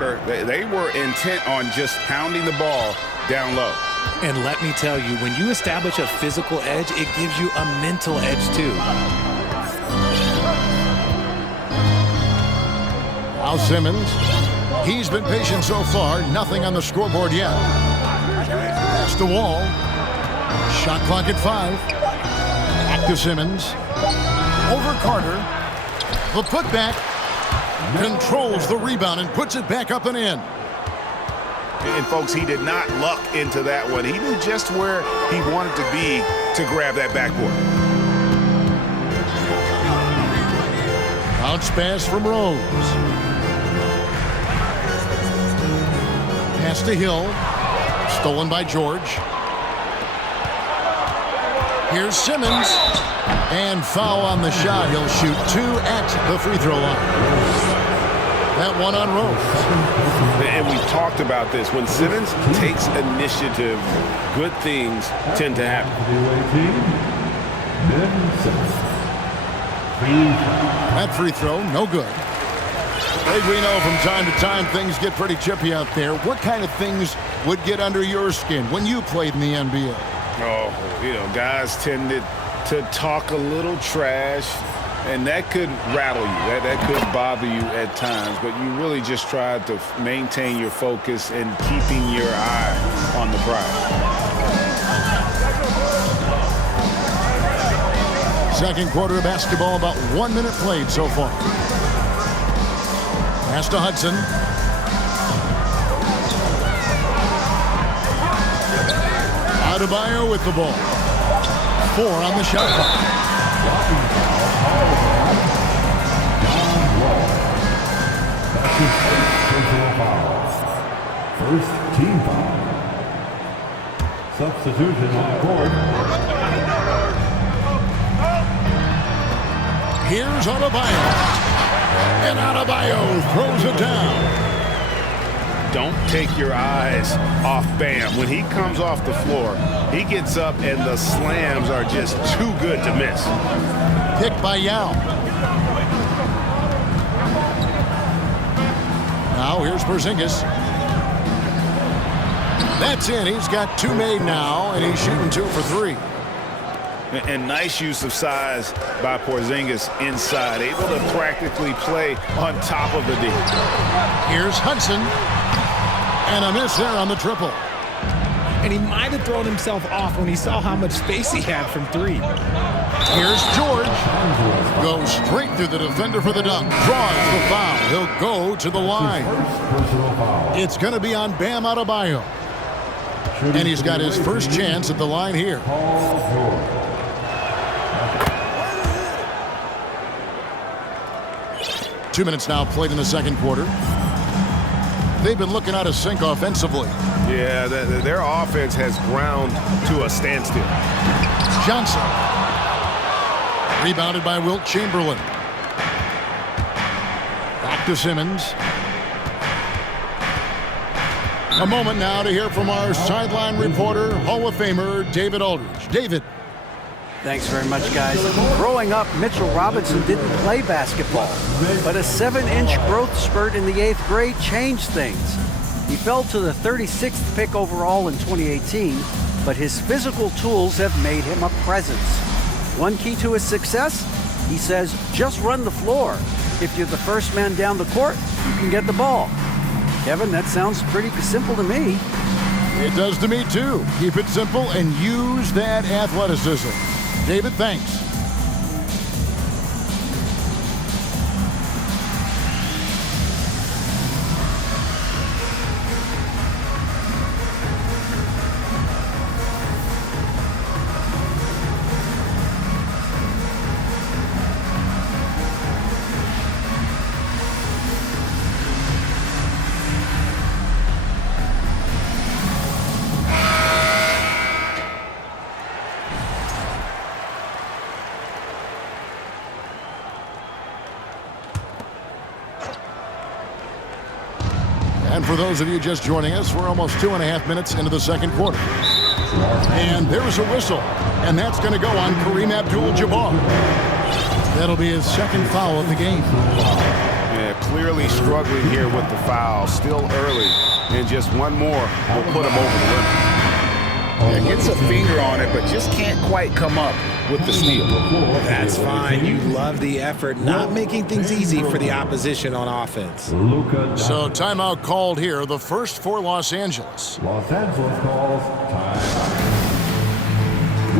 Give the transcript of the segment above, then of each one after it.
quarter, they were intent on just pounding the ball down low. And let me tell you, when you establish a physical edge, it gives you a mental edge too. Now Simmons. He's been patient so far. Nothing on the scoreboard yet. Pass the wall. Shot clock at 5. Back to Simmons. Over Carter. The putback. Controls the rebound and puts it back up and in. And, folks, he did not luck into that one. He knew just where he wanted to be to grab that backboard. Bounce pass from Rose. Pass to Hill. Stolen by George. Here's Simmons. And foul on the shot. He'll shoot 2 at the free throw line. That one on Rose. And we've talked about this. When Simmons takes initiative, good things tend to happen. That free throw, no good. As we know, from time to time, things get pretty chippy out there. What kind of things would get under your skin when you played in the NBA? Oh, guys tended to talk a little trash, and that could rattle you. That could bother you at times, but you really just tried to maintain your focus and keeping your eye on the prize. Second quarter of basketball, about 1 minute played so far. Pass to Hudson. Adebayo with the ball. 4 on the shot clock. First team foul. Substitution on the court. Here's Adebayo. And Adebayo throws it down. Don't take your eyes off Bam. When he comes off the floor, he gets up and the slams are just too good to miss. Picked by Yao. Now here's Porzingis. That's in. He's got 2 made now, and he's shooting 2 for 3. And nice use of size by Porzingis inside, able to practically play on top of the D. Here's Hudson. And a miss there on the triple. And he might have thrown himself off when he saw how much space he had from 3. Here's George. Goes straight through the defender for the dunk. Draws the foul. He'll go to the line. It's going to be on Bam Adebayo. And he's got his first chance at the line here. 2 minutes now played in the second quarter. They've been looking out of sync offensively. Yeah, their offense has ground to a standstill. Johnson. Rebounded by Wilt Chamberlain. Back to Simmons. A moment now to hear from our sideline reporter, Hall of Famer David Aldridge. David. Thanks very much, guys. Growing up, Mitchell Robinson didn't play basketball, but a 7-inch growth spurt in the 8th grade changed things. He fell to the 36th pick overall in 2018, but his physical tools have made him a presence. One key to his success? He says, just run the floor. If you're the first man down the court, you can get the ball. Kevin, that sounds pretty simple to me. It does to me, too. Keep it simple and use that athleticism. David, thanks. And for those of you just joining us, we're almost 2.5 minutes into the second quarter. And there's a whistle. And that's going to go on Kareem Abdul-Jabbar. That'll be his second foul of the game. Yeah, clearly struggling here with the foul. Still early, and just one more will put him over the limit. Yeah, gets a finger on it, but just can't quite come up with the steal. That's fine. You love the effort, not making things easy for the opposition on offense. So timeout called here, the first for Los Angeles. Los Angeles calls time.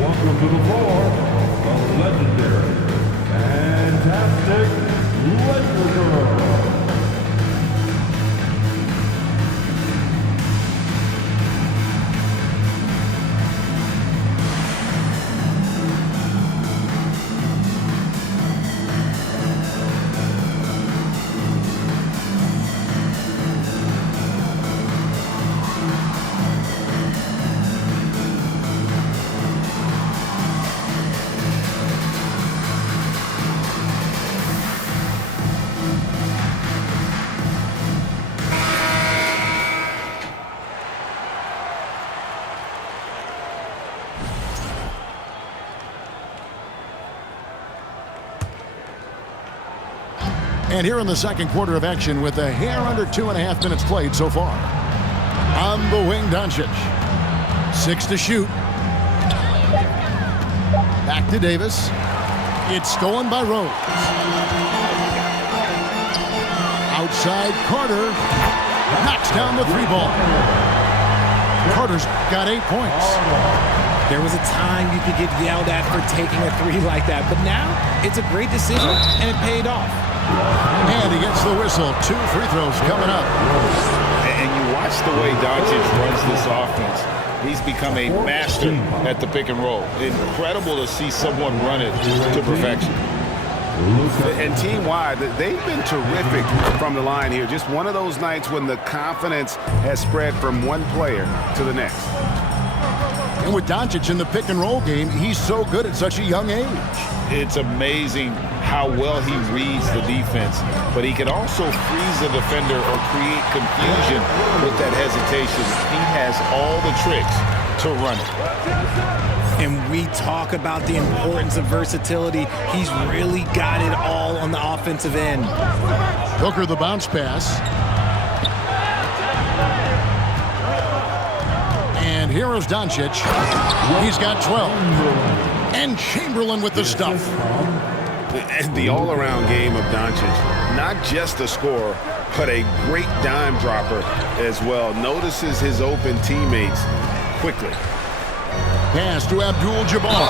Welcome to the floor, the legendary, fantastic Lakers. And here in the second quarter of action with a hair under 2.5 minutes played so far. On the wing, Doncic. 6 to shoot. Back to Davis. It's stolen by Rose. Outside, Carter knocks down the 3-ball. Carter's got 8 points. There was a time you could get yelled at for taking a 3 like that, but now it's a great decision, and it paid off. And he gets the whistle. 2 free throws coming up. And you watch the way Doncic runs this offense. He's become a master at the pick and roll. Incredible to see someone run it to perfection. And team-wide, they've been terrific from the line here. Just one of those nights when the confidence has spread from one player to the next. And with Doncic in the pick and roll game, he's so good at such a young age. It's amazing how well he reads the defense, but he can also freeze the defender or create confusion with that hesitation. He has all the tricks to run it. And we talk about the importance of versatility. He's really got it all on the offensive end. Booker the bounce pass. And here is Doncic. He's got 12. And Chamberlain with the stuff. And the all-around game of Doncic, not just a scorer, but a great dime dropper as well. Notices his open teammates quickly. Pass to Abdul-Jabbar.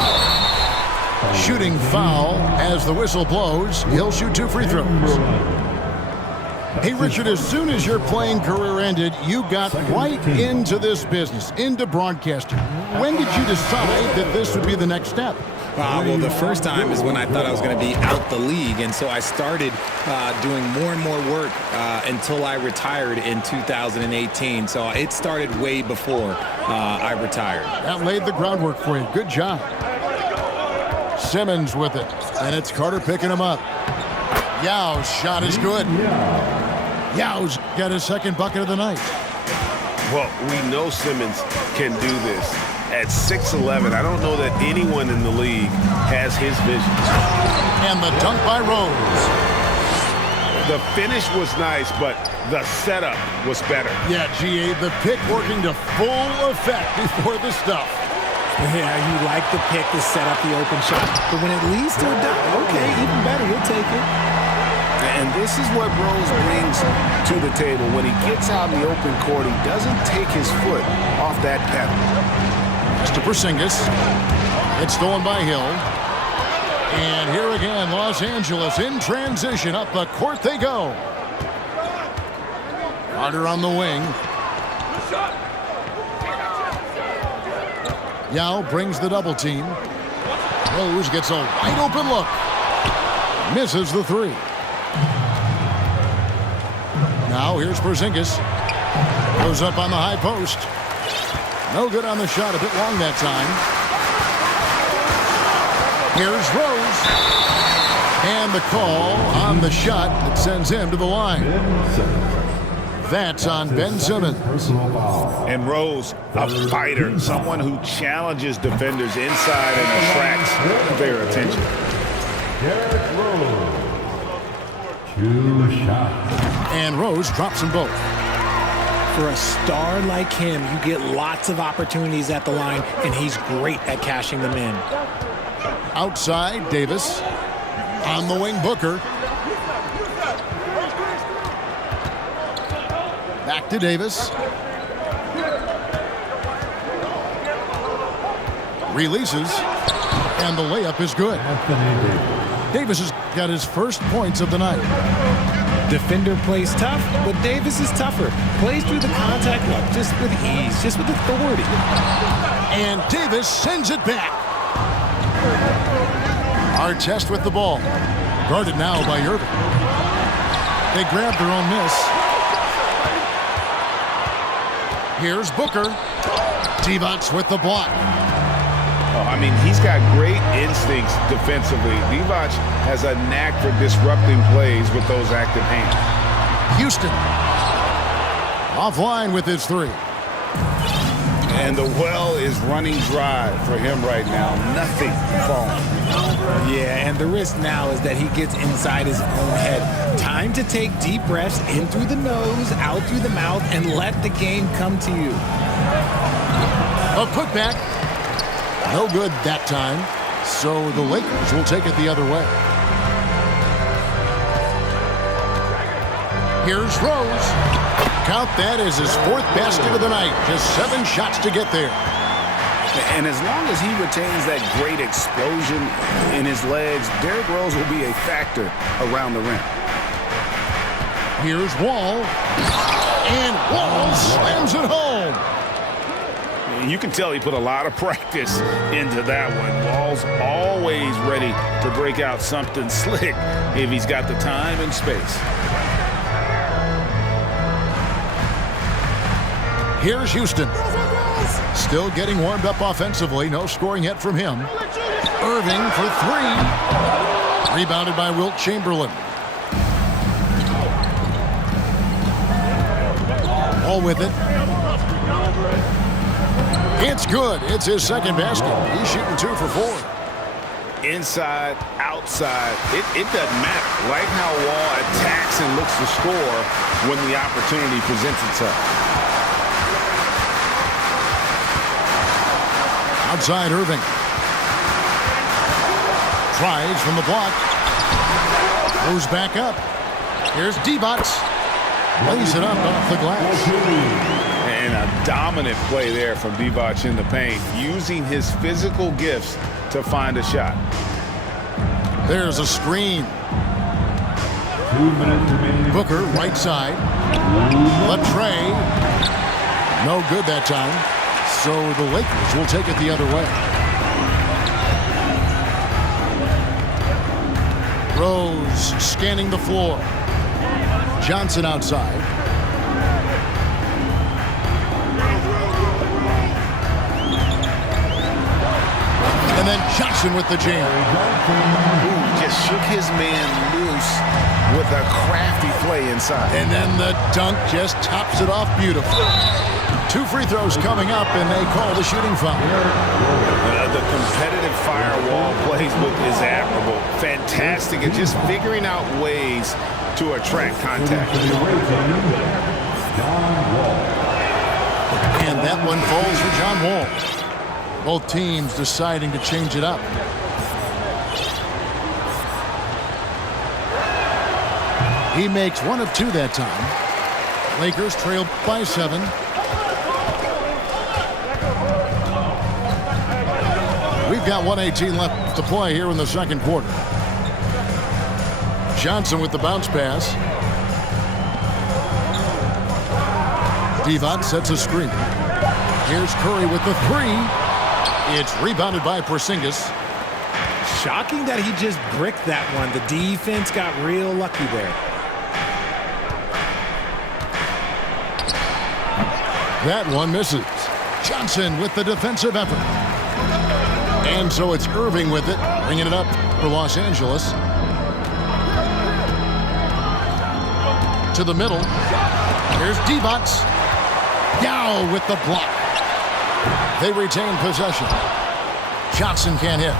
Shooting foul as the whistle blows. He'll shoot 2 free throws. Hey, Richard, as soon as your playing career ended, you got right into this business, into broadcasting. When did you decide that this would be the next step? Well, the first time is when I thought I was going to be out the league, and so I started doing more and more work until I retired in 2018. So it started way before I retired. That laid the groundwork for you. Good job. Simmons with it, and it's Carter picking him up. Yao's shot is good. Yao's got his second bucket of the night. Well, we know Simmons can do this. At 6'11", I don't know that anyone in the league has his vision. And the dunk by Rose. The finish was nice, but the setup was better. Yeah, GA, the pick working to full effect before the stuff. Yeah, you like the pick to set up the open shot, but when it leads to a dunk, okay, even better, you'll take it. And this is what Rose brings to the table. When he gets out in the open court, he doesn't take his foot off that pedal. To Porzingis. It's stolen by Hill. And here again, Los Angeles in transition. Up the court they go. Carter on the wing. Yao brings the double team. Rose gets a wide open look. Misses the 3. Now here's Porzingis. Goes up on the high post. No good on the shot, a bit long that time. Here's Rose. And the call on the shot that sends him to the line. That's on Ben Simmons. And Rose, a fighter, someone who challenges defenders inside and attracts their attention. 2 shots. And Rose drops them both. For a star like him, you get lots of opportunities at the line, and he's great at cashing them in. Outside, Davis. On the wing, Booker. Back to Davis. Releases. And the layup is good. Davis has got his first points of the night. Defender plays tough, but Davis is tougher. Plays through the contact look, just with ease, just with authority. And Davis sends it back. Artest with the ball. Guarded now by Irving. They grab their own miss. Here's Booker. Divac with the block. Oh, I mean, he's got great instincts defensively. Divac has a knack for disrupting plays with those active hands. Houston. Offline with his three. And the well is running dry for him right now. Nothing falling. Yeah, and the risk now is that he gets inside his own head. Time to take deep breaths in through the nose, out through the mouth, and let the game come to you. A putback. No good that time. So the Lakers will take it the other way. Here's Rose. Count that as his fourth basket of the night. Just 7 shots to get there. And as long as he retains that great explosion in his legs, Derrick Rose will be a factor around the rim. Here's Wall. And Wall slams it home. You can tell he put a lot of practice into that one. Wall's always ready to break out something slick if he's got the time and space. Here's Houston. Still getting warmed up offensively. No scoring yet from him. Irving for 3. Rebounded by Wilt Chamberlain. All with it. It's good. It's his second basket. He's shooting 2 for 4. Inside, outside, it doesn't matter. Like how Wall attacks and looks to score when the opportunity presents itself. Outside Irving. Tries from the block. Goes back up. Here's Divac. Lays it up off the glass. And a dominant play there from Divac in the paint, using his physical gifts to find a shot. There's a screen. 2 minutes remaining. Booker, right side. Latrey. No good that time. So the Lakers will take it the other way. Rose scanning the floor. Johnson outside. And then Johnson with the jam. Ooh, just shook his man loose with a crafty play inside. And then the dunk just tops it off beautifully. 2 free throws coming up, and they call the shooting foul. The competitive firewall plays with is admirable. Fantastic at just figuring out ways to attract contact. And that one falls for John Wall. Both teams deciding to change it up. He makes 1 of 2 that time. Lakers trail by 7. We've got 1:18 left to play here in the second quarter. Johnson with the bounce pass. Divac sets a screen. Here's Curry with the 3. It's rebounded by Porzingis. Shocking that he just bricked that one. The defense got real lucky there. That one misses. Johnson with the defensive effort. And so it's Irving with it, bringing it up for Los Angeles. To the middle. Here's Divac. Yao with the block. They retain possession. Johnson can't hit.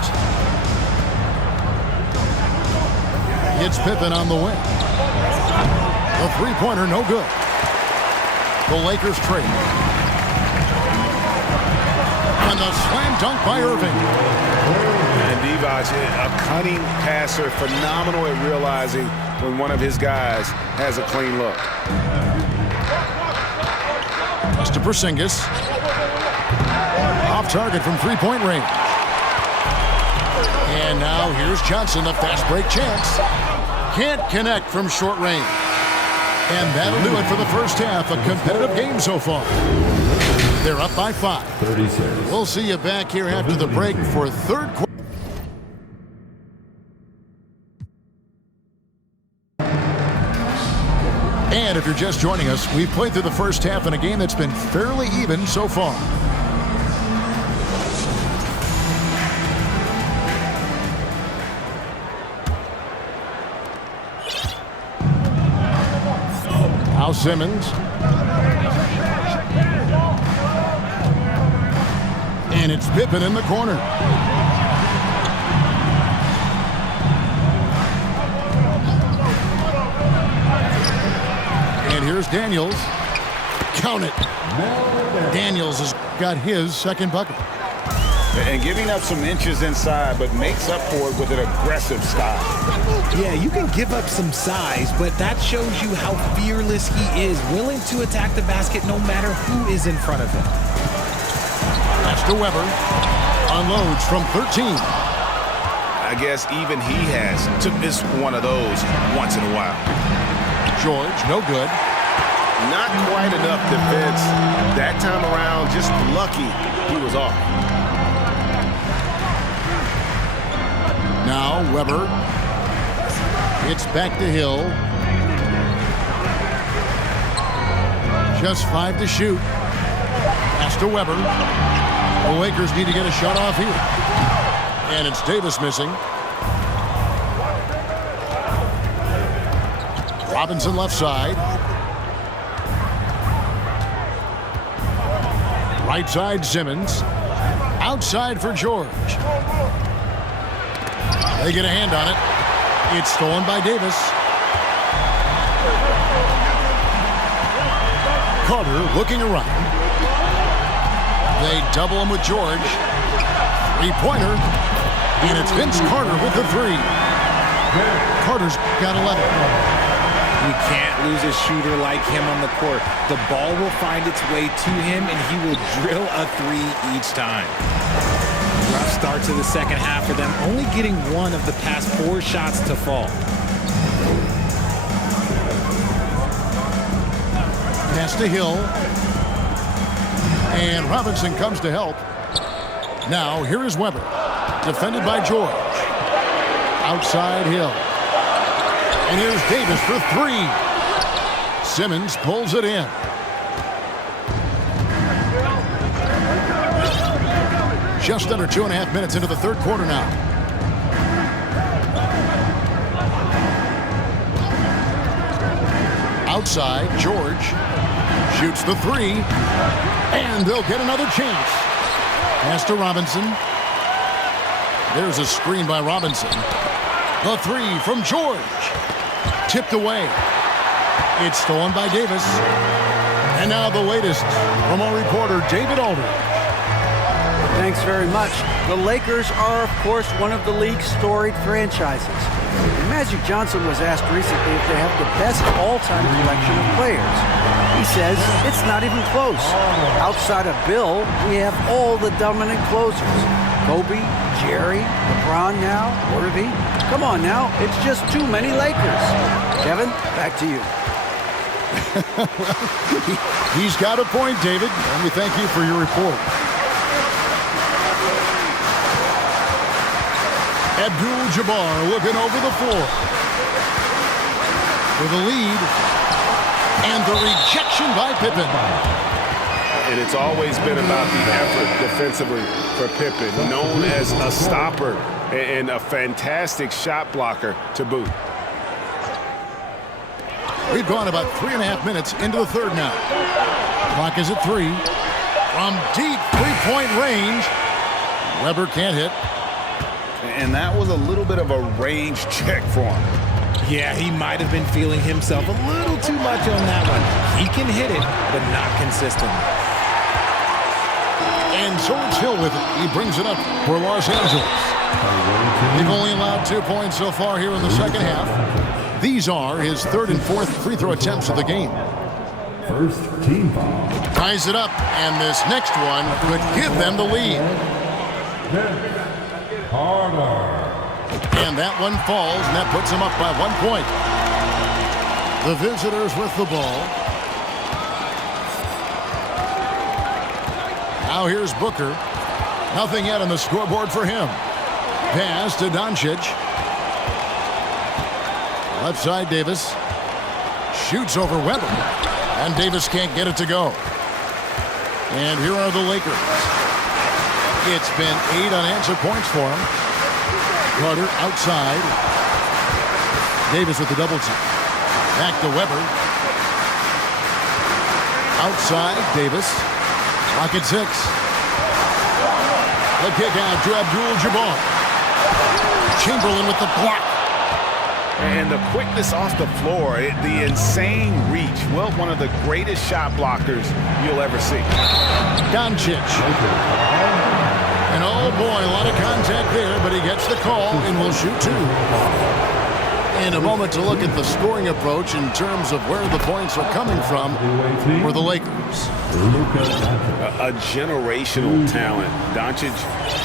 It's Pippen on the wing. The three-pointer, no good. The Lakers trade. And the slam dunk by Irving. And Divac, a cunning passer, phenomenal at realizing when one of his guys has a clean look. Pass to Porzingis. Off target from three-point range. And now here's Johnson, a fast break chance. Can't connect from short range. And that'll do it for the first half. A competitive game so far. They're up by 5. 36. We'll see you back here after the break for third quarter. And if you're just joining us, we've played through the first half in a game that's been fairly even so far. Now Simmons. And it's Pippen in the corner. And here's Daniels. Count it. Daniels has got his second bucket. And giving up some inches inside, but makes up for it with an aggressive style. Yeah, you can give up some size, but that shows you how fearless he is, willing to attack the basket no matter who is in front of him. That's to Weber. Unloads from 13. I guess even he has to miss one of those once in a while. George, no good. Not quite enough defense. That time around, just lucky he was off. Now Weber. It's back to Hill. Just 5 to shoot. Pass to Weber. The Lakers need to get a shot off here. And it's Davis missing. Robinson left side. Right side Simmons. Outside for George. They get a hand on it. It's stolen by Davis. Carter looking around. They double him with George. Three-pointer. And it's Vince Carter with the three. Carter's got 11. You can't lose a shooter like him on the court. The ball will find its way to him, and he will drill a three each time. Rough start to the second half for them, only getting one of the past 4 shots to fall. Pass to Hill. And Robinson comes to help. Now, here is Weber. Defended by George. Outside Hill. And here's Davis for 3. Simmons pulls it in. Just under 2.5 minutes into the third quarter now. Outside, George shoots the 3. And they'll get another chance. Pass to Robinson. There's a screen by Robinson. The 3 from George. Tipped away. It's stolen by Davis. And now the latest from our reporter, David Aldridge. Thanks very much. The Lakers are, of course, one of the league's storied franchises. And Magic Johnson was asked recently if they have the best all-time collection of players. He says it's not even close. Outside of Bill, we have all the dominant closers. Kobe, Jerry, LeBron now, Worthy. Come on now, it's just too many Lakers. Kevin, back to you. He's got a point, David, and we thank you for your report. Abdul-Jabbar looking over the floor. For the lead. And the rejection by Pippen. And it's always been about the effort defensively for Pippen, known as a stopper and a fantastic shot blocker to boot. We've gone about 3.5 minutes into the third now. Clock is at 3. From deep three-point range. Weber can't hit. And that was a little bit of a range check for him. Yeah, he might have been feeling himself a little too much on that one. He can hit it, but not consistently. And so it's Hill with it. He brings it up for Los Angeles. They've only allowed 2 points so far here in the second half. These are his third and fourth free throw attempts of the game. First team foul. Ties it up, and this next one could give them the lead. Harder. And that one falls, and that puts them up by 1 point. The visitors with the ball. Now here's Booker. Nothing yet on the scoreboard for him. Pass to Doncic. Left side, Davis. Shoots over Weber. And Davis can't get it to go. And here are the Lakers. It's been 8 unanswered points for him. Carter outside. Davis with the double team. Back to Weber. Outside, Davis. Clock at 6. The kick out to Abdul-Jabbar. Chamberlain with the block. And the quickness off the floor, the insane reach. Well, one of the greatest shot blockers you'll ever see. Doncic. And oh boy, a lot of contact there, but he gets the call and will shoot 2. In a moment to look at the scoring approach in terms of where the points are coming from for the Lakers. A generational talent. Doncic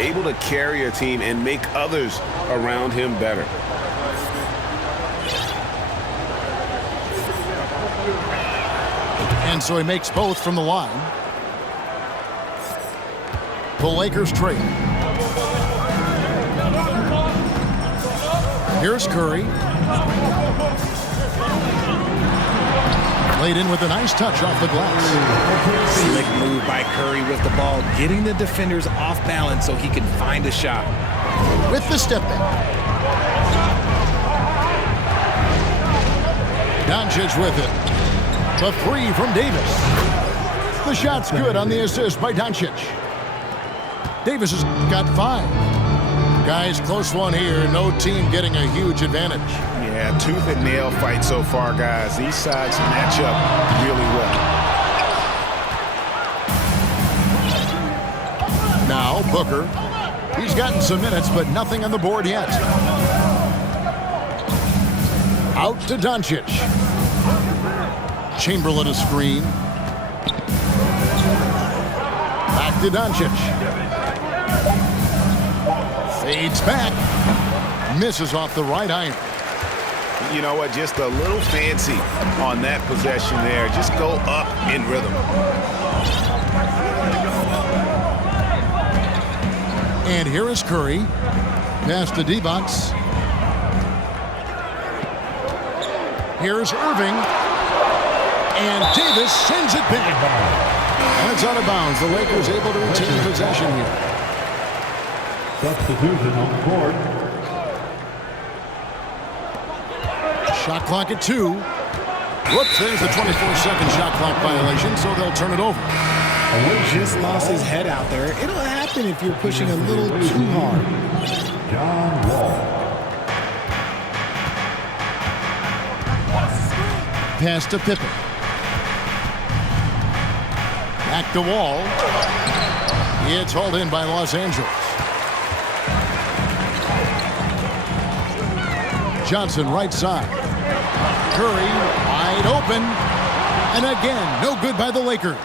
able to carry a team and make others around him better. And so he makes both from the line. The Lakers trade. Here's Curry. Laid in with a nice touch off the glass. Slick move by Curry with the ball, getting the defenders off balance so he can find a shot. With the step back. Doncic with it. The 3 from Davis. The shot's good on the assist by Doncic. Davis has got 5. Guys, close one here. No team getting a huge advantage. Yeah, tooth and nail fight so far, guys. These sides match up really well. Now, Booker. He's gotten some minutes, but nothing on the board yet. Out to Doncic. Chamberlain a screen. Back to Doncic. Fades back. Misses off the right iron. You know what? Just a little fancy on that possession there. Just go up in rhythm. And here is Curry. Pass to D-Box. Here's Irving. And Davis sends it back. And it's out of bounds. The Lakers able to retain possession here. Substitution on the court. Shot clock at 2. Whoops, there's the 24-second shot clock violation, so they'll turn it over. Just lost his head out there. It'll happen if you're pushing a little too hard. John Wall. Pass to Pippen. Back to Wall. It's hauled in by Los Angeles. Johnson right side. Curry wide open. And again, no good by the Lakers.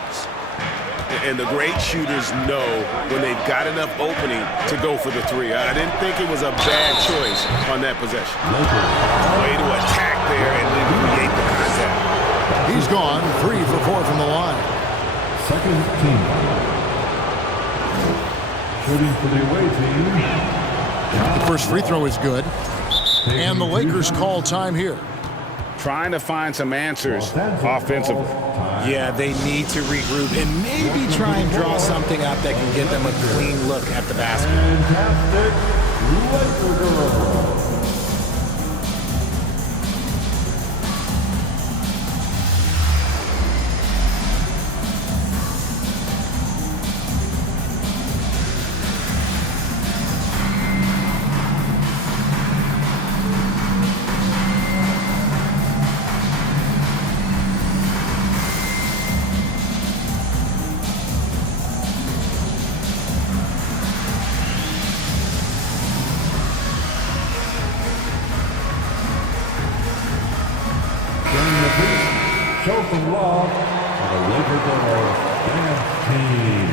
And the great shooters know when they've got enough opening to go for the 3. I didn't think it was a bad choice on that possession. Way to attack there and then create the contact. He's gone 3 for 4 from the line. Second team. Shooting for the away team. The first free throw is good. And the Lakers call time here. Trying to find some answers offensively. Yeah, they need to regroup and maybe try and draw something up that can get them a clean look at the basket. Fantastic Laker girl. team.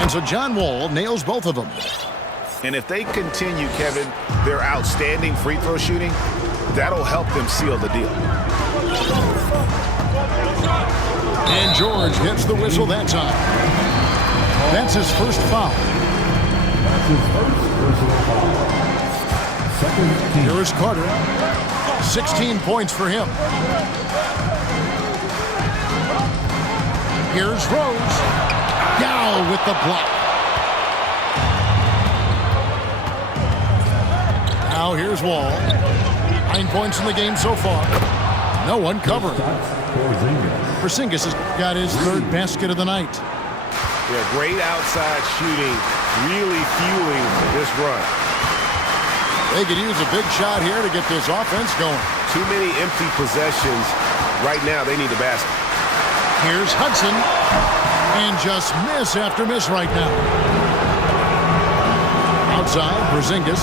And so John Wall nails both of them. And if they continue, Kevin, their outstanding free throw shooting, that'll help them seal the deal. And George gets the whistle that time. That's his first foul. That's his first personal foul. Second team. Here is Carter. 16 points for him. Here's Rose. Yao with the block. Now here's Wall. 9 points in the game so far. No one covering. Porzingis has got his third basket of the night. Yeah, great outside shooting, really fueling this run. They could use a big shot here to get this offense going. Too many empty possessions. Right now, they need the basket. Here's Hudson. And just miss after miss right now. Outside, Porzingis.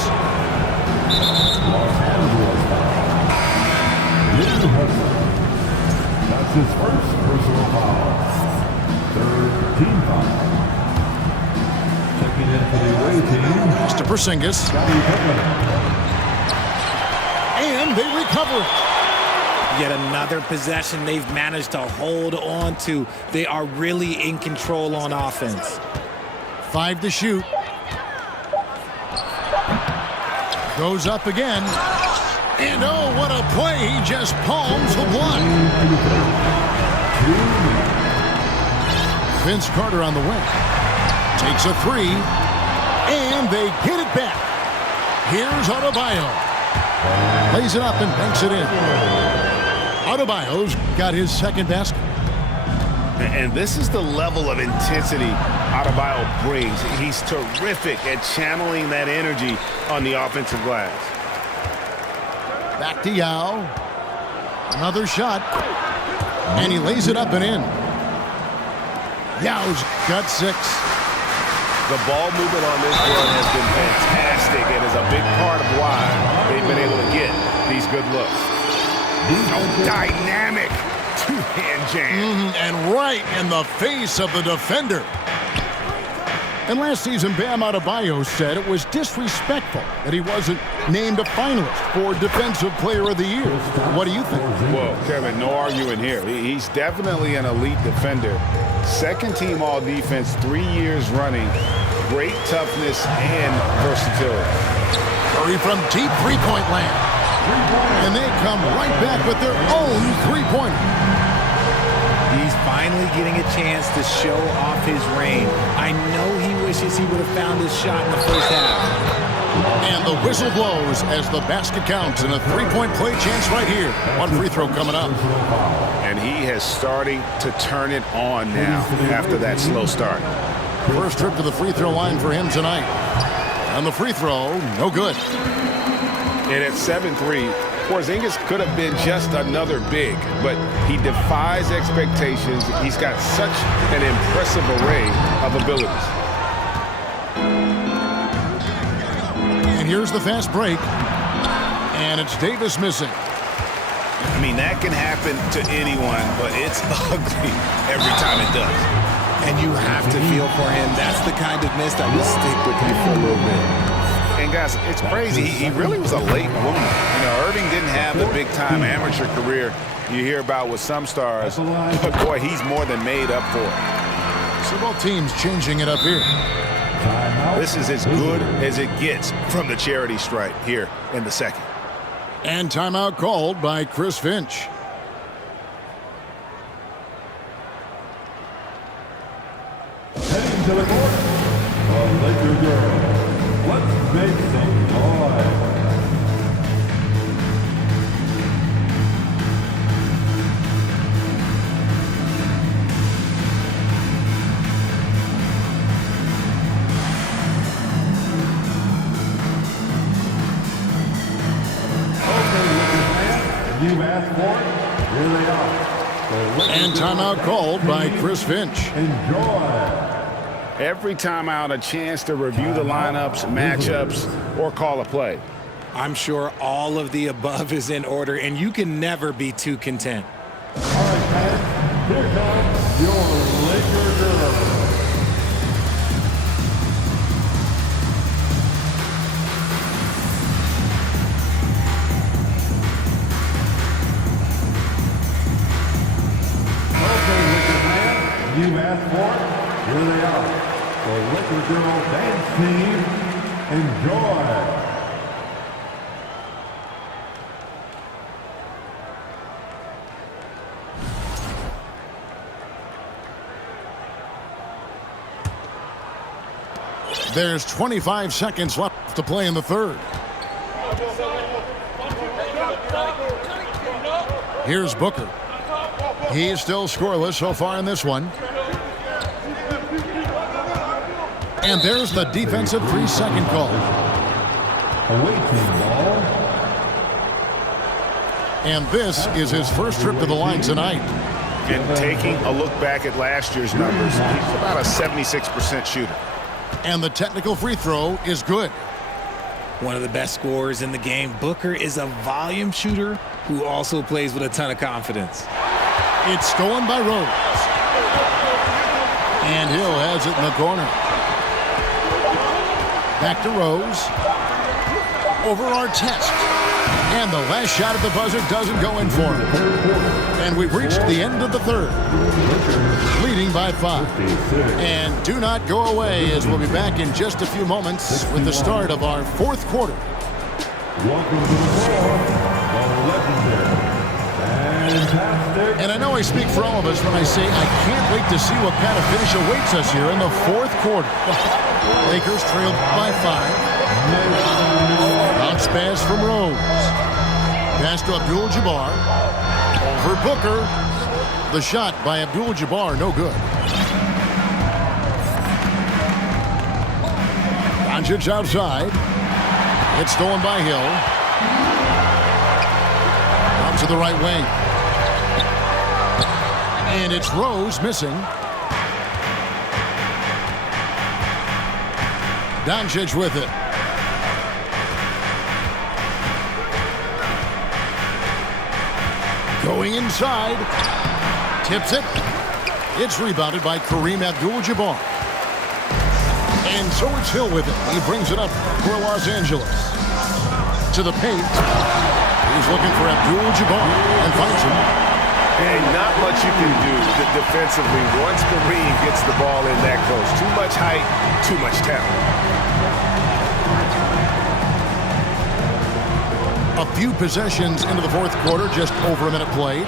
That's his first personal foul. Third team foul. Checking in for the away team. Pass to Porzingis. Scottie Pippen. And they recover it. Yet another possession they've managed to hold on to. They are really in control on offense. 5 to shoot. Goes up again. And oh, what a play. He just palms the block. Vince Carter on the wing. Takes a three. And they get it back. Here's Adebayo. Lays it up and banks it in. Adebayo's got his second basket. And this is the level of intensity Adebayo brings. He's terrific at channeling that energy on the offensive glass. Back to Yao. Another shot. And he lays it up and in. Yao's got 6. The ball movement on this run has been fantastic and is a big part of why they've been able to get these good looks. Dynamic two-hand jam. And right in the face of the defender. And last season, Bam Adebayo said it was disrespectful that he wasn't named a finalist for Defensive Player of the Year. What do you think? Well, Kevin, no arguing here. He's definitely an elite defender. Second team all defense, 3 years running. Great toughness and versatility. Curry from deep three-point land. And they come right back with their own three-pointer. He's finally getting a chance to show off his range. I know he wishes he would have found his shot in the first half. And the whistle blows as the basket counts and a three-point play chance right here. One free throw coming up. And he has starting to turn it on now after that slow start. First trip to the free throw line for him tonight. And the free throw, no good. And at 7-3, Porzingis could have been just another big, but he defies expectations. He's got such an impressive array of abilities. And here's the fast break. And it's Davis missing. I mean, that can happen to anyone, but it's ugly every time it does. And you have to feel for him. That's the kind of miss that will stick with you for a little bit. And guys, it's crazy. He really was a late bloomer. You know, Irving didn't have the big-time amateur career you hear about with some stars. But boy, he's more than made up for it. So both teams changing it up here. This is as good as it gets from the charity stripe here in the second. And timeout called by Chris Finch. Heading to the court, the Laker girls. Let's make some noise. Okay, Laker fans, you asked for it. Here they are. The And timeout called by Chris Finch. Enjoy. Every timeout, a chance to review the lineups, matchups, or call a play. I'm sure all of the above is in order, and you can never be too content. All right, fans, here comes your Laker girl. You asked for it, here they are. The Laker Girl Dance Team. Enjoy. There's 25 seconds left to play in the third. Here's Booker. He's still scoreless so far in this one. And there's the defensive 3-second call. Awaiting ball. And this is his first trip to the line tonight. And taking a look back at last year's numbers, he's about a 76% shooter. And the technical free throw is good. One of the best scorers in the game. Booker is a volume shooter who also plays with a ton of confidence. It's stolen by Rose. And Hill has it in the corner. Back to Rose. Over Artest. And the last shot at the buzzer doesn't go in for him. And we've reached the end of the third. Leading by 5. And do not go away, as we'll be back in just a few moments with the start of our fourth quarter. Welcome to the floor, the legendary, fantastic. And I know I speak for all of us when I say I can't wait to see what kind of finish awaits us here in the fourth quarter. Lakers trailed by 5. Bounce pass from Rose. Pass to Abdul-Jabbar. Over Booker. The shot by Abdul-Jabbar, no good. Doncic outside. It's stolen by Hill. Out to the right wing. And it's Rose missing. Doncic with it. Going inside. Tips it. It's rebounded by Kareem Abdul-Jabbar. And so it's Hill with it. He brings it up for Los Angeles. To the paint. He's looking for Abdul-Jabbar and finds him. And not much you can do defensively once Kareem gets the ball in that close. Too much height, too much talent. A few possessions into the fourth quarter, just over a minute played.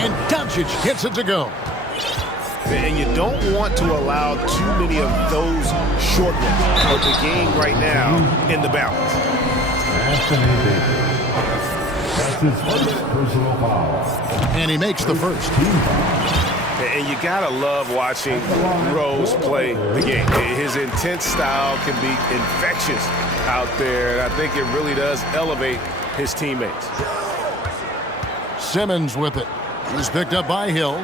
And Doncic gets it to go. And you don't want to allow too many of those short ones. But the game right now in the balance. That's his first personal foul. And he makes the first. And you gotta love watching Rose play the game. His intense style can be infectious out there, and I think it really does elevate his teammates. Simmons with it. He's picked up by Hill.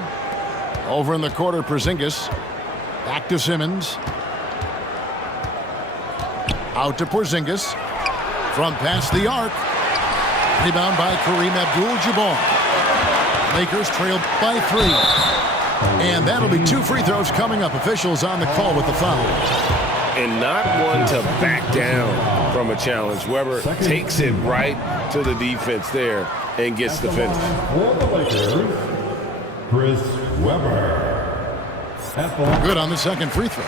Over in the corner, Porzingis. Back to Simmons. Out to Porzingis. From past the arc. Rebound by Kareem Abdul-Jabbar. Lakers trailed by 3. And that'll be 2 free throws coming up. Officials on the call with the foul. And not one to back down from a challenge. Weber takes it right to the defense there and gets the finish. For the Lakers, Chris Webber. Good on the second free throw.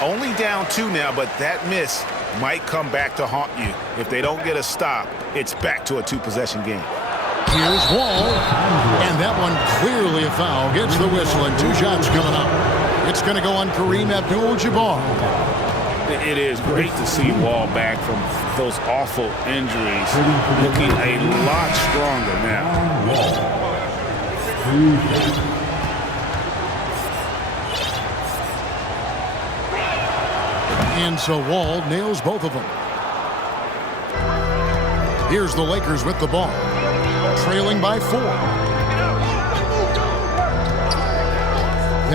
Only down 2 now, but that miss might come back to haunt you. If they don't get a stop, it's back to a 2-possession game. Here's Wall. And that one clearly a foul. Gets the whistle and 2 shots coming up. It's going to go on Kareem Abdul-Jabbar. It is great to see Wall back from those awful injuries, looking a lot stronger now. And so Wall nails both of them. Here's the Lakers with the ball. Trailing by 4.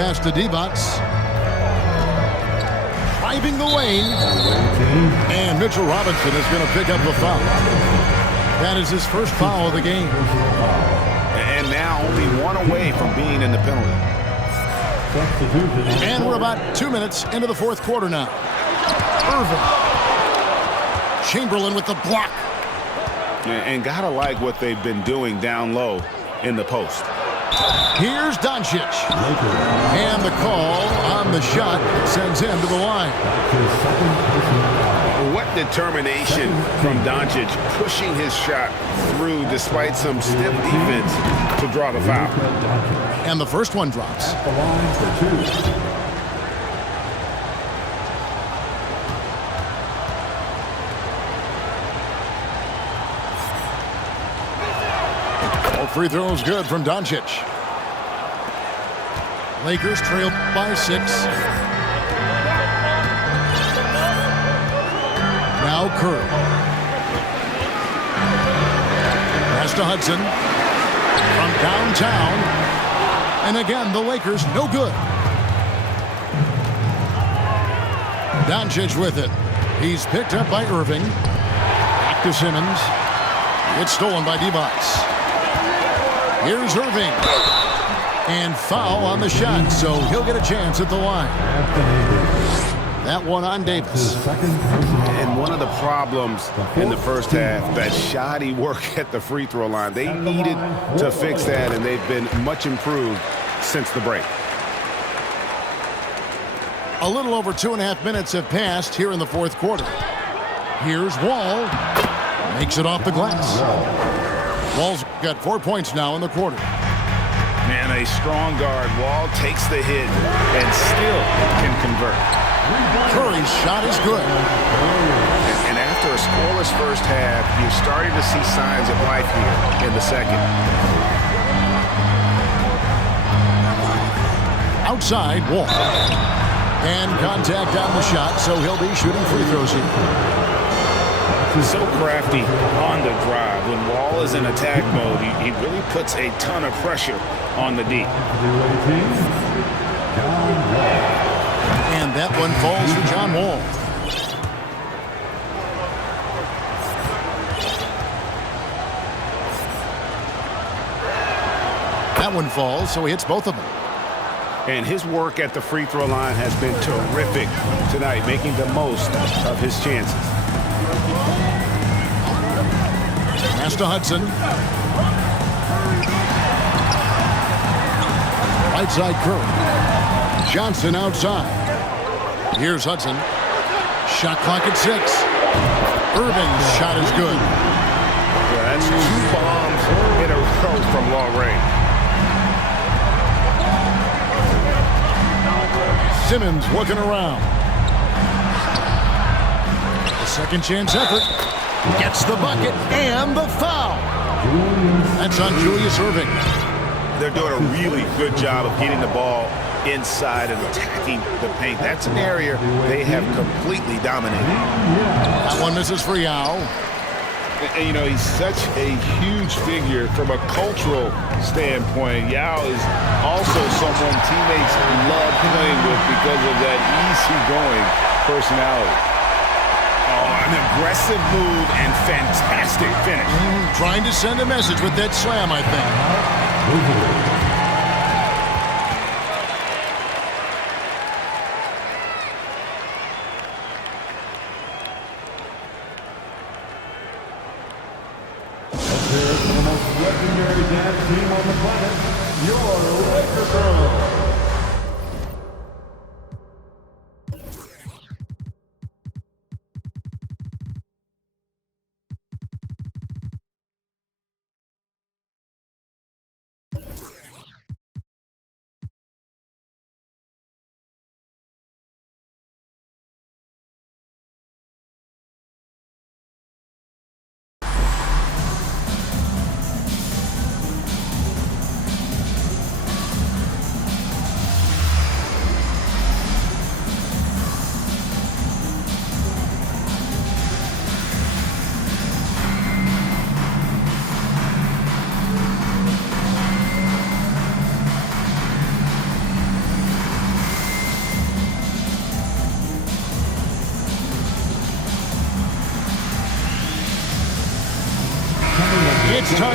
pass to Divac. Driving the lane. And Mitchell Robinson is going to pick up the foul. That is his first foul of the game. And now only one away from being in the penalty. And we're about 2 minutes into the fourth quarter now. Irving. Chamberlain with the block. And gotta like what they've been doing down low in the post. Here's Doncic. And the call on the shot sends him to the line. What determination from Doncic, pushing his shot through despite some stiff defense to draw the foul. And the first one drops. The line for 2. Free throws good from Doncic. Lakers trail by 6. Now Curry. Pass to Hudson. From downtown. And again, the Lakers no good. Doncic with it. He's picked up by Irving. Back to Simmons. It's stolen by Divac. Here's Irving. And foul on the shot, so he'll get a chance at the line. That one on Davis. And one of the problems in the first half, that shoddy work at the free throw line. They needed to fix that, and they've been much improved since the break. A little over 2.5 minutes have passed here in the fourth quarter. Here's Wall. Makes it off the glass. Wall's got 4 points now in the quarter. And a strong guard. Wall takes the hit and still can convert. Curry's shot is good. And after a scoreless first half, you're starting to see signs of life here in the second. Outside, Wall. And contact on the shot, so he'll be shooting free throws here. So crafty on the drive. When Wall is in attack mode, he really puts a ton of pressure on the D. And that one falls to John Wall. That one falls, so he hits both of them. And his work at the free throw line has been terrific tonight, making the most of his chances. Pass to Hudson. Right side Curry. Johnson outside. Here's Hudson. Shot clock at 6. Irving's shot is good. Yeah, that's 2 bombs in a row from long range. Simmons looking around. The second chance effort. Gets the bucket and the foul. That's on Julius Irving. They're doing a really good job of getting the ball inside and attacking the paint. That's an area they have completely dominated. That one misses for Yao. And, you know, he's such a huge figure from a cultural standpoint. Yao is also someone teammates love playing with because of that easygoing personality. Oh, an aggressive move and fantastic finish. Trying to send a message with that slam, I think. Here's the most legendary dance team on the planet, your Laker Girls.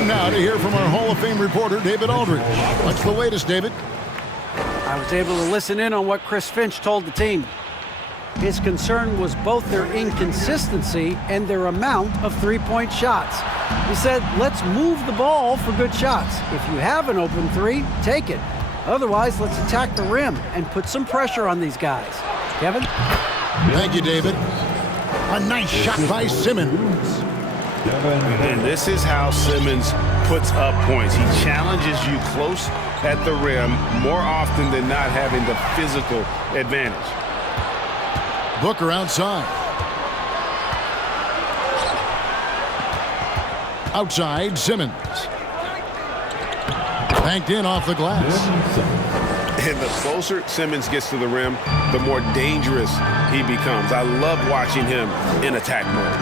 time now to hear from our Hall of Fame reporter, David Aldridge. What's the latest, David? I was able to listen in on what Chris Finch told the team. His concern was both their inconsistency and their amount of three-point shots. He said, let's move the ball for good shots. If you have an open three, take it. Otherwise, let's attack the rim and put some pressure on these guys. Kevin? Thank you, David. A nice shot by Simmons. And this is how Simmons puts up points. He challenges you close at the rim more often than not, having the physical advantage. Booker outside. Outside, Simmons. Banked in off the glass. And the closer Simmons gets to the rim, the more dangerous he becomes. I love watching him in attack mode.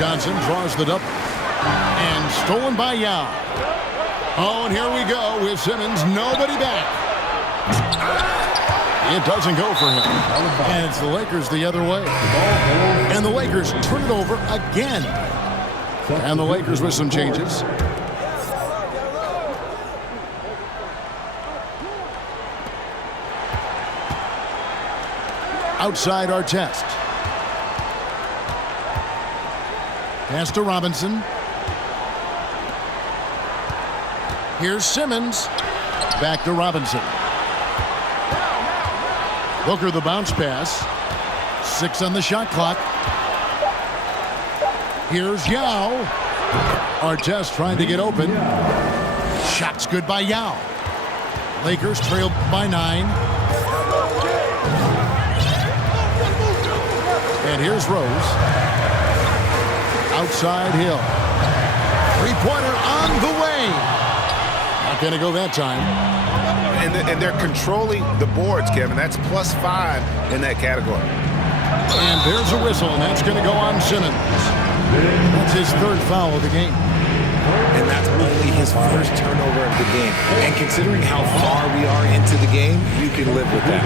Johnson draws the double. And stolen by Yao. Oh, and here we go with Simmons. Nobody back. It doesn't go for him. And it's the Lakers the other way. And the Lakers turn it over again. And the Lakers with some changes. Outside Artest. Pass to Robinson. Here's Simmons. Back to Robinson. Booker the bounce pass. 6 on the shot clock. Here's Yao. Artest trying to get open. Shot's good by Yao. Lakers trail by 9. And here's Rose. Outside Hill. Three-pointer on the way. Not going to go that time. And they're controlling the boards, Kevin. That's +5 in that category. And there's a whistle, and that's going to go on Simmons. That's his 3rd foul of the game. And that's only his first turnover of the game. And considering how far we are into the game, you can live with that.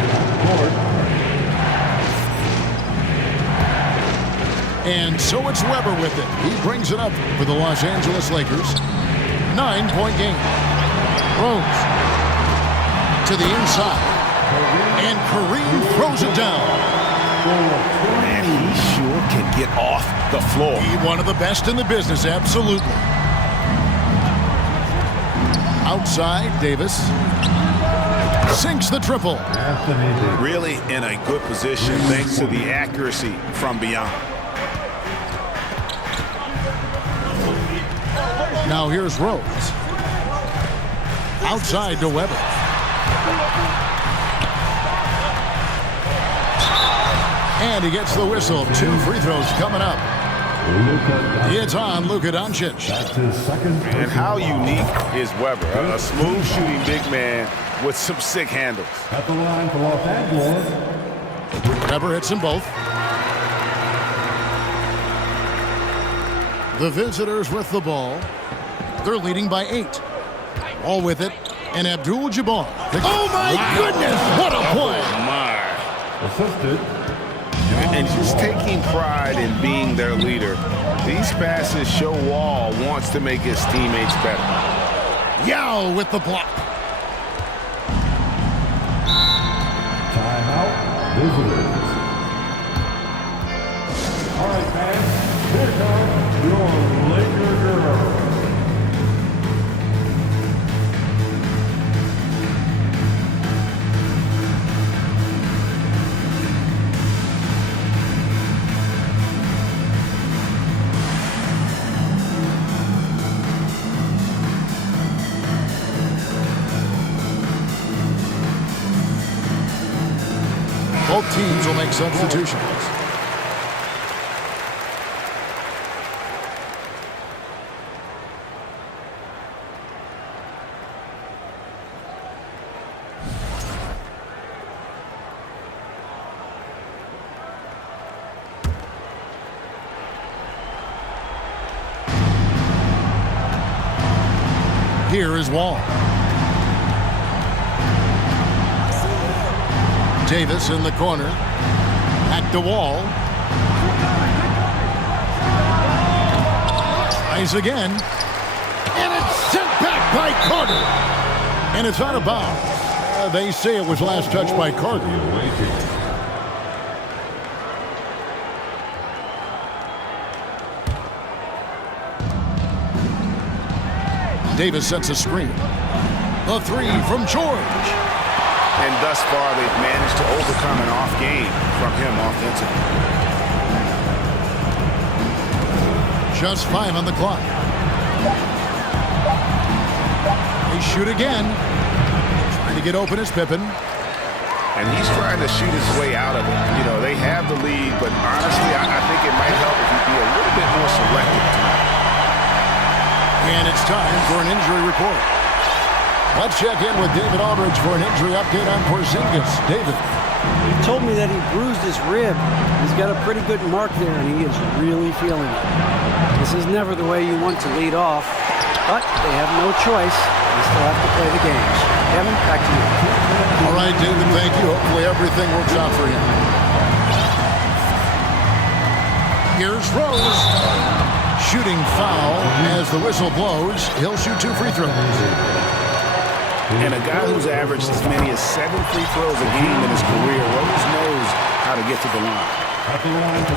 And so it's Weber with it. He brings it up for the Los Angeles Lakers. 9-point game. Rose to the inside. And Kareem throws it down. Man, he sure can get off the floor. He's one of the best in the business, absolutely. Outside, Davis. Sinks the triple. Really in a good position thanks to the accuracy from beyond. Now here's Rose. Outside to Weber. And he gets the whistle. 2 free throws coming up. It's on Luka Doncic. That's his second. And how unique is Weber? A smooth shooting big man with some sick handles. At the line for Los Angeles. Weber hits them both. The visitors with the ball. They're leading by 8. All with it. And Abdul-Jabbar. Oh, my goodness! What a play! Oh, my. Assisted. And just taking pride in being their leader. These passes show Wall wants to make his teammates better. Yao with the block. Timeout. Visitors. All right, fans. Here comes your Laker girl. Both teams will make substitutions. Here is Wall. Davis in the corner. Back to Wall. Tries again. by Carter. And it's out of bounds. They say it was last touched by Carter. Davis sets a screen. A three from George. And thus far, they've managed to overcome an off game from him offensively. Just 5 on the clock. They shoot again. Trying to get open is Pippen. And he's trying to shoot his way out of it. You know, they have the lead, but honestly, I think it might help if he be a little bit more selective tonight. And it's time for an injury report. Let's check in with David Aldridge for an injury update on Porzingis. David. He told me that he bruised his rib. He's got a pretty good mark there, and he is really feeling it. This is never the way you want to lead off, but they have no choice. They still have to play the games. Kevin, back to you. All right, David, thank you. Hopefully everything works out for him. Here's Rose. Shooting foul as the whistle blows. He'll shoot 2 free throws. And a guy who's averaged as many as 7 free throws a game in his career, Rose knows how to get to the line.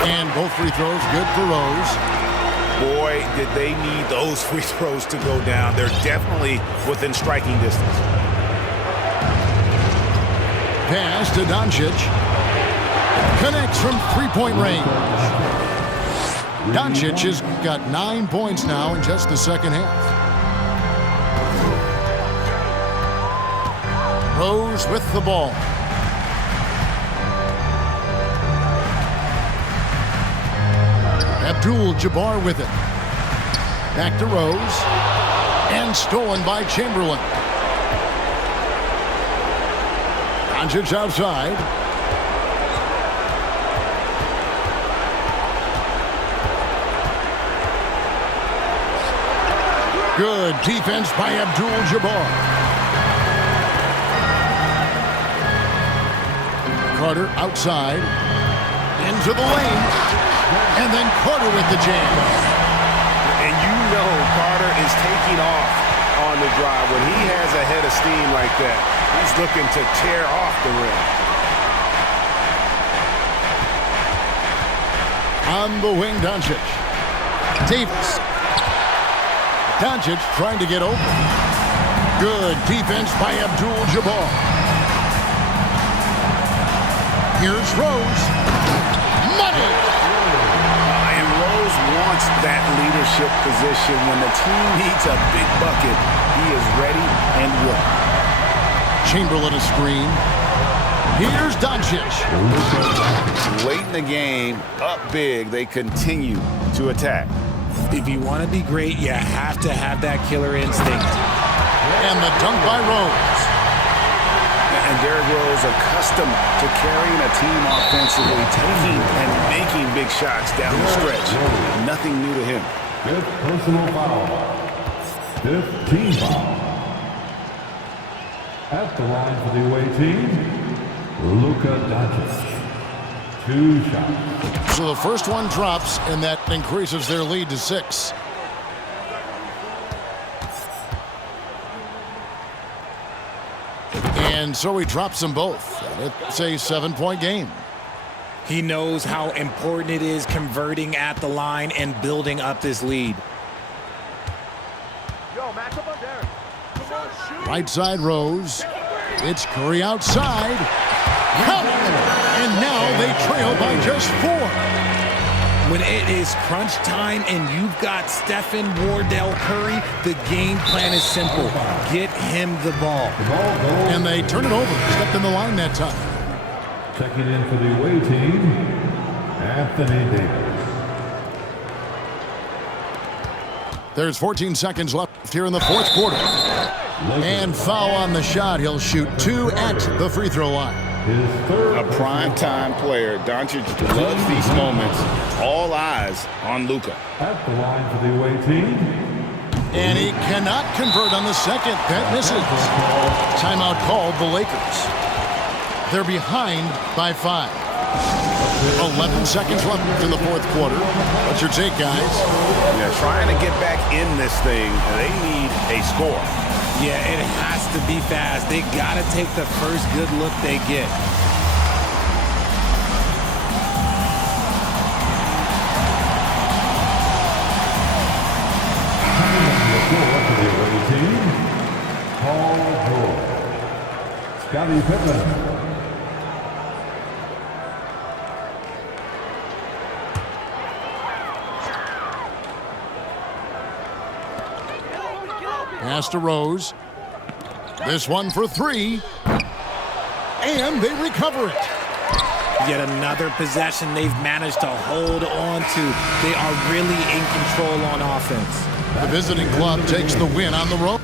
And both free throws good for Rose. Boy, did they need those free throws to go down. They're definitely within striking distance. Pass to Doncic. Connects from three-point range. Doncic has got 9 points now in just the second half. Rose with the ball. Abdul-Jabbar with it. Back to Rose. And stolen by Chamberlain. Doncic outside. Good defense by Abdul-Jabbar. Carter outside. Into the lane. And then Carter with the jam. And you know Carter is taking off on the drive. When he has a head of steam like that, he's looking to tear off the rim. On the wing, Doncic. Davis. Doncic trying to get open. Good defense by Abdul-Jabbar. Here's Rose. Money! And Rose wants that leadership position. When the team needs a big bucket, he is ready and willing. Chamberlain a screen. Here's Doncic. Late in the game, up big, they continue to attack. If you want to be great, you have to have that killer instinct. And the dunk by Rose. And Derrick Rose, accustomed to carrying a team offensively, taking and making big shots down the stretch. Nothing new to him. 5th personal foul. 5th team foul. At the line for the away team, Luka Doncic. 2 shots. So the first one drops, and that increases their lead to 6. And so he drops them both. It's a 7-point game. He knows how important it is converting at the line and building up this lead. Right side Rose. It's Curry outside. Count! And now they trail by just 4. When it is crunch time and you've got Stephen Wardell Curry, the game plan is simple. Get him the ball. And they turn it over. Stepped in the line that time. Checking in for the away team, Anthony Davis. There's 14 seconds left here in the fourth quarter. And foul on the shot. He'll shoot 2 at the free throw line. A prime-time player. Doncic loves these moments. All eyes on Luka. At the line for the away team. And he cannot convert on the second. That misses. Timeout called the Lakers. They're behind by 5. 11 seconds left in the fourth quarter. What's your take, guys? Yeah, trying to get back in this thing. They need a score. Yeah, it has to be fast. They got to take the first good look they get. To the away team, Hardwood. Scotty Pittman. Pass to Rose. This one for three. And they recover it. Yet another possession they've managed to hold on to. They are really in control on offense. The visiting club takes the win on the road.